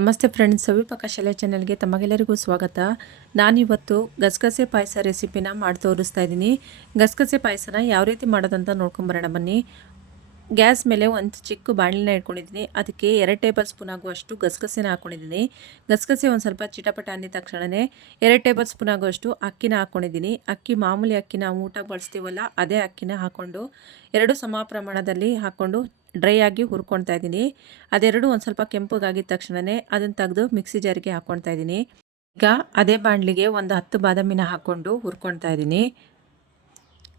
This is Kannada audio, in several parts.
ನಮಸ್ತೆ ಫ್ರೆಂಡ್ಸ್ ಸವಿಪಾಕ ಕಶಾಲೆ ಚಾನಲ್ಗೆ ತಮಗೆಲ್ಲರಿಗೂ ಸ್ವಾಗತ. ನಾನಿವತ್ತು ಗಸಗಸೆ ಪಾಯಸ ರೆಸಿಪಿನ ಮಾಡಿ ತೋರಿಸ್ತಾ ಇದ್ದೀನಿ. ಗಸಗಸೆ ಪಾಯಸನ ಯಾವ ರೀತಿ ಮಾಡೋದಂತ ನೋಡ್ಕೊಂಬರೋಣ ಬನ್ನಿ. ಗ್ಯಾಸ್ ಮೇಲೆ ಒಂದು ಚಿಕ್ಕ ಬಾಣಲಿನ ಇಟ್ಕೊಂಡಿದ್ದೀನಿ. ಅದಕ್ಕೆ ಎರಡು ಟೇಬಲ್ ಸ್ಪೂನ್ ಆಗುವಷ್ಟು ಗಸಗಸೆನ ಹಾಕ್ಕೊಂಡಿದ್ದೀನಿ ಗಸಗಸೆ ಒಂದು ಸ್ವಲ್ಪ ಚಿಟಪಟ ಅಂದಿದ ತಕ್ಷಣವೇ ಎರಡು ಟೇಬಲ್ ಸ್ಪೂನ್ ಆಗುವಷ್ಟು ಅಕ್ಕಿನ ಹಾಕ್ಕೊಂಡಿದ್ದೀನಿ ಅಕ್ಕಿ ಮಾಮೂಲಿ ಅಕ್ಕಿನ ಊಟಕ್ಕೆ ಬಳಸ್ತೀವಲ್ಲ, ಅದೇ ಅಕ್ಕಿನ ಹಾಕ್ಕೊಂಡು ಎರಡು ಸಮ ಪ್ರಮಾಣದಲ್ಲಿ ಹಾಕ್ಕೊಂಡು ಡ್ರೈ ಆಗಿ ಹುರ್ಕೊಳ್ತಾ ಇದ್ದೀನಿ. ಅದೆರಡು ಒಂದು ಸ್ವಲ್ಪ ಕೆಂಪಗಾಗಿದ ತಕ್ಷಣವೇ ಅದನ್ನು ತೆಗೆದು ಮಿಕ್ಸಿ ಜಾರಿಗೆ ಹಾಕ್ಕೊಳ್ತಾ ಇದ್ದೀನಿ. ಈಗ ಅದೇ ಬಾಣಲಿಗೆ ಒಂದು ಹತ್ತು ಬಾದಾಮಿನ ಹಾಕ್ಕೊಂಡು ಹುರ್ಕೊಳ್ತಾ ಇದ್ದೀನಿ.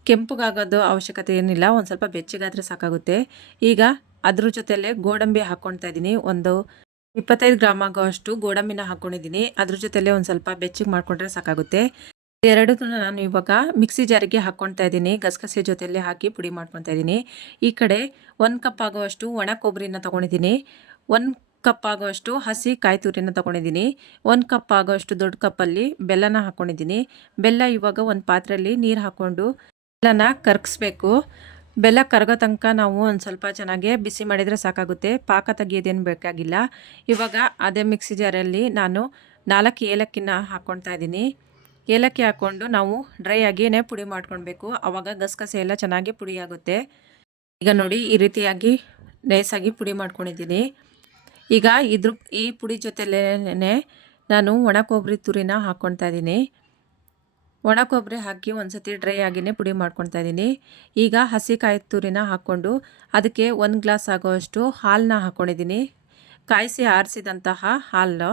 ಕೆಂಪಗಾಗೋದು ಅವಶ್ಯಕತೆ ಏನಿಲ್ಲ, ಒಂದು ಸ್ವಲ್ಪ ಬೆಚ್ಚಗಾದರೆ ಸಾಕಾಗುತ್ತೆ. ಈಗ ಅದ್ರ ಜೊತೆಯಲ್ಲೇ ಗೋಡಂಬಿ ಹಾಕ್ಕೊಳ್ತಾ ಇದ್ದೀನಿ. ಒಂದು ಇಪ್ಪತ್ತೈದು ಗ್ರಾಮ್ ಆಗೋಷ್ಟು ಗೋಡಂಬಿನ ಹಾಕ್ಕೊಂಡಿದ್ದೀನಿ ಅದ್ರ ಜೊತೆಯಲ್ಲೇ ಒಂದು ಸ್ವಲ್ಪ ಬೆಚ್ಚಗೆ ಮಾಡಿಕೊಂಡ್ರೆ ಸಾಕಾಗುತ್ತೆ. ಎರಡು ನಾನು ಇವಾಗ ಮಿಕ್ಸಿ ಜಾರಿಗೆ ಹಾಕ್ಕೊಳ್ತಾ ಇದ್ದೀನಿ. ಗಸಗಸೆ ಜೊತೆಯಲ್ಲೇ ಹಾಕಿ ಪುಡಿ ಮಾಡ್ಕೊತಾ ಇದ್ದೀನಿ. ಈ ಕಡೆ ಒಂದು ಕಪ್ ಆಗುವಷ್ಟು ಒಣ ಕೊಬ್ಬರಿನ ತೊಗೊಂಡಿದ್ದೀನಿ. ಒಂದು ಕಪ್ ಆಗುವಷ್ಟು ಹಸಿ ಕಾಯಿ ತುರಿನ ತೊಗೊಂಡಿದ್ದೀನಿ. ಒಂದು ಕಪ್ ಆಗುವಷ್ಟು ದೊಡ್ಡ ಕಪ್ಪಲ್ಲಿ ಬೆಲ್ಲನ ಹಾಕ್ಕೊಂಡಿದ್ದೀನಿ ಬೆಲ್ಲ ಇವಾಗ ಒಂದು ಪಾತ್ರೆಯಲ್ಲಿ ನೀರು ಹಾಕ್ಕೊಂಡು ಬೆಲ್ಲನ ಕರಗಿಸ್ಬೇಕು. ಬೆಲ್ಲ ಕರಗೋ ತನಕ ನಾವು ಒಂದು ಸ್ವಲ್ಪ ಚೆನ್ನಾಗಿ ಬಿಸಿ ಮಾಡಿದರೆ ಸಾಕಾಗುತ್ತೆ. ಪಾಕ ತೆಗಿಯೋದೇನು ಬೇಕಾಗಿಲ್ಲ. ಇವಾಗ ಅದೇ ಮಿಕ್ಸಿ ಜಾರಲ್ಲಿ ನಾನು ನಾಲ್ಕು ಏಲಕ್ಕಿನ ಹಾಕ್ಕೊಳ್ತಾ ಇದ್ದೀನಿ. ಏಲಕ್ಕಿ ಹಾಕ್ಕೊಂಡು ನಾವು ಡ್ರೈ ಆಗಿಯೇ ಪುಡಿ ಮಾಡ್ಕೊಳ್ಬೇಕು. ಆವಾಗ ಗಸಗಸೆ ಎಲ್ಲ ಚೆನ್ನಾಗಿ ಪುಡಿ ಆಗುತ್ತೆ. ಈಗ ನೋಡಿ ಈ ರೀತಿಯಾಗಿ ನೈಸಾಗಿ ಪುಡಿ ಮಾಡ್ಕೊಂಡಿದ್ದೀನಿ. ಈಗ ಇದ್ರ ಈ ಪುಡಿ ಜೊತೆಲೇ ನಾನು ಒಣ ಕೊಬ್ಬರಿ ತುರಿನ ಹಾಕ್ಕೊಳ್ತಾ ಇದ್ದೀನಿ. ಒಣ ಕೊಬ್ಬರಿ ಹಾಕಿ ಒಂದು ಸತಿ ಡ್ರೈ ಆಗಿನೇ ಪುಡಿ ಮಾಡ್ಕೊಳ್ತಾ ಇದ್ದೀನಿ. ಈಗ ಹಸಿ ಕಾಯಿ ತುರಿನ ಹಾಕ್ಕೊಂಡು ಅದಕ್ಕೆ ಒಂದು ಗ್ಲಾಸ್ ಆಗೋವಷ್ಟು ಹಾಲನ್ನ ಹಾಕ್ಕೊಂಡಿದ್ದೀನಿ ಕಾಯಿಸಿ ಆರಿಸಿದಂತಹ ಹಾಲು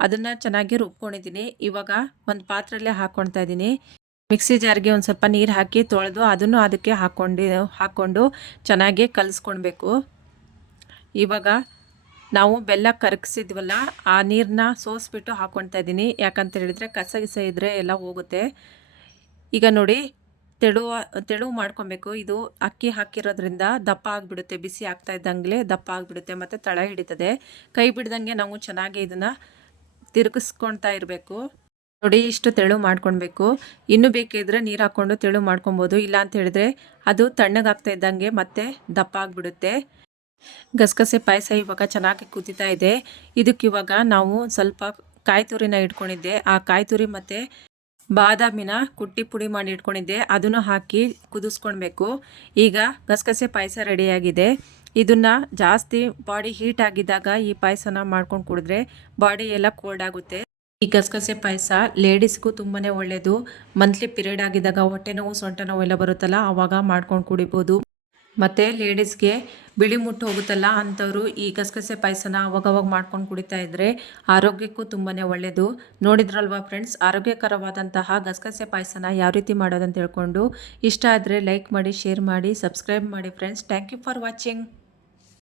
ಅದನ್ನು ಚೆನ್ನಾಗಿ ರುಬ್ಕೊಂಡಿದ್ದೀನಿ. ಇವಾಗ ಒಂದು ಪಾತ್ರೆಯಲ್ಲೇ ಹಾಕ್ಕೊಳ್ತಾ ಇದ್ದೀನಿ. ಮಿಕ್ಸಿ ಜಾರ್ಗೆ ಒಂದು ಸ್ವಲ್ಪ ನೀರು ಹಾಕಿ ತೊಳೆದು ಅದನ್ನು ಅದಕ್ಕೆ ಹಾಕ್ಕೊಂಡು ಹಾಕ್ಕೊಂಡು ಚೆನ್ನಾಗಿ ಕಲಿಸ್ಕೊಳ್ಬೇಕು. ಇವಾಗ ನಾವು ಬೆಲ್ಲ ಕರಗಿಸಿದ್ವಲ್ಲ, ಆ ನೀರನ್ನ ಸೋಸ್ಬಿಟ್ಟು ಹಾಕ್ಕೊಳ್ತಾ ಇದ್ದೀನಿ. ಯಾಕಂತ ಹೇಳಿದರೆ ಕಸ ಗಿಸ ಇದ್ದರೆ ಎಲ್ಲ ಹೋಗುತ್ತೆ. ಈಗ ನೋಡಿ ತೆಳುವ ತೆಳುವು ಮಾಡ್ಕೊಬೇಕು. ಇದು ಅಕ್ಕಿ ಹಾಕಿರೋದ್ರಿಂದ ದಪ್ಪ ಆಗಿಬಿಡುತ್ತೆ. ಬಿಸಿ ಆಗ್ತಾ ಇದ್ದಂಗೆ ದಪ್ಪ ಆಗಿಬಿಡುತ್ತೆ. ಮತ್ತು ತಳ ಹಿಡಿತದೆ. ಕೈ ಬಿಡ್ದಂಗೆ ನಾವು ಚೆನ್ನಾಗಿ ಇದನ್ನು ತಿರುಗಿಸ್ಕೊಳ್ತಾ ಇರಬೇಕು. ನೋಡಿ, ಇಷ್ಟು ತೆಳು ಮಾಡ್ಕೊಳ್ಬೇಕು. ಇನ್ನೂ ಬೇಕಿದ್ರೆ ನೀರು ಹಾಕ್ಕೊಂಡು ತೆಳು ಮಾಡ್ಕೊಬೋದು ಇಲ್ಲ ಅಂತ ಹೇಳಿದ್ರೆ ಅದು ತಣ್ಣಗಾಗ್ತಾ ಇದ್ದಂಗೆ ಮತ್ತೆ ದಪ್ಪ ಆಗಿಬಿಡುತ್ತೆ. ಗಸಗಸೆ ಪಾಯಸ ಇವಾಗ ಚೆನ್ನಾಗಿ ಕುದೀತಾ ಇದೆ. ಇದಕ್ಕೆ ಇವಾಗ ನಾವು ಸ್ವಲ್ಪ ಕಾಯಿ ತುರಿನ ಇಟ್ಕೊಂಡಿದ್ದೆ. ಆ ಕಾಯಿ ತುರಿ ಮತ್ತು ಬಾದಾಮಿನ ಕುಟ್ಟಿ ಪುಡಿ ಮಾಡಿ ಇಟ್ಕೊಂಡಿದ್ದೆ. ಅದನ್ನು ಹಾಕಿ ಕುದಿಸ್ಕೊಳ್ಬೇಕು ಈಗ ಗಸಗಸೆ ಪಾಯಸ ರೆಡಿಯಾಗಿದೆ. ಇದನ್ನು ಜಾಸ್ತಿ ಬಾಡಿ ಹೀಟ್ ಆಗಿದ್ದಾಗ ಈ ಪಾಯಸನ ಮಾಡ್ಕೊಂಡು ಕುಡಿದ್ರೆ ಬಾಡಿ ಎಲ್ಲ ಕೋಲ್ಡ್ ಆಗುತ್ತೆ. ಈ ಗಸಗಸೆ ಪಾಯಸ ಲೇಡೀಸ್ಗೂ ತುಂಬಾ ಒಳ್ಳೆಯದು ಮಂತ್ಲಿ ಪಿರಿಯಡ್ ಆಗಿದ್ದಾಗ ಹೊಟ್ಟೆ ನೋವು ಸೊಂಟ ನೋವು ಎಲ್ಲ ಬರುತ್ತಲ್ಲ ಆವಾಗ ಮಾಡ್ಕೊಂಡು ಕುಡಿಬೋದು. ಮತ್ತು ಲೇಡೀಸ್ಗೆ ಬಿಳಿ ಮುಟ್ಟು ಹೋಗುತ್ತಲ್ಲ ಅಂಥವ್ರು ಈ ಗಸಗಸೆ ಪಾಯಸನ ಅವಾಗವಾಗ ಮಾಡ್ಕೊಂಡು ಕುಡಿತಾ ಇದ್ದರೆ ಆರೋಗ್ಯಕ್ಕೂ ತುಂಬಾ ಒಳ್ಳೆಯದು ನೋಡಿದ್ರಲ್ವಾ ಫ್ರೆಂಡ್ಸ್ ಆರೋಗ್ಯಕರವಾದಂತಹ ಗಸಗಸೆ ಪಾಯಸನ ಯಾವ ರೀತಿ ಮಾಡೋದಂತ ಹೇಳ್ಕೊಂಡು ಇಷ್ಟ ಆದರೆ ಲೈಕ್ ಮಾಡಿ ಶೇರ್ ಮಾಡಿ ಸಬ್ಸ್ಕ್ರೈಬ್ ಮಾಡಿ friends thank you for watching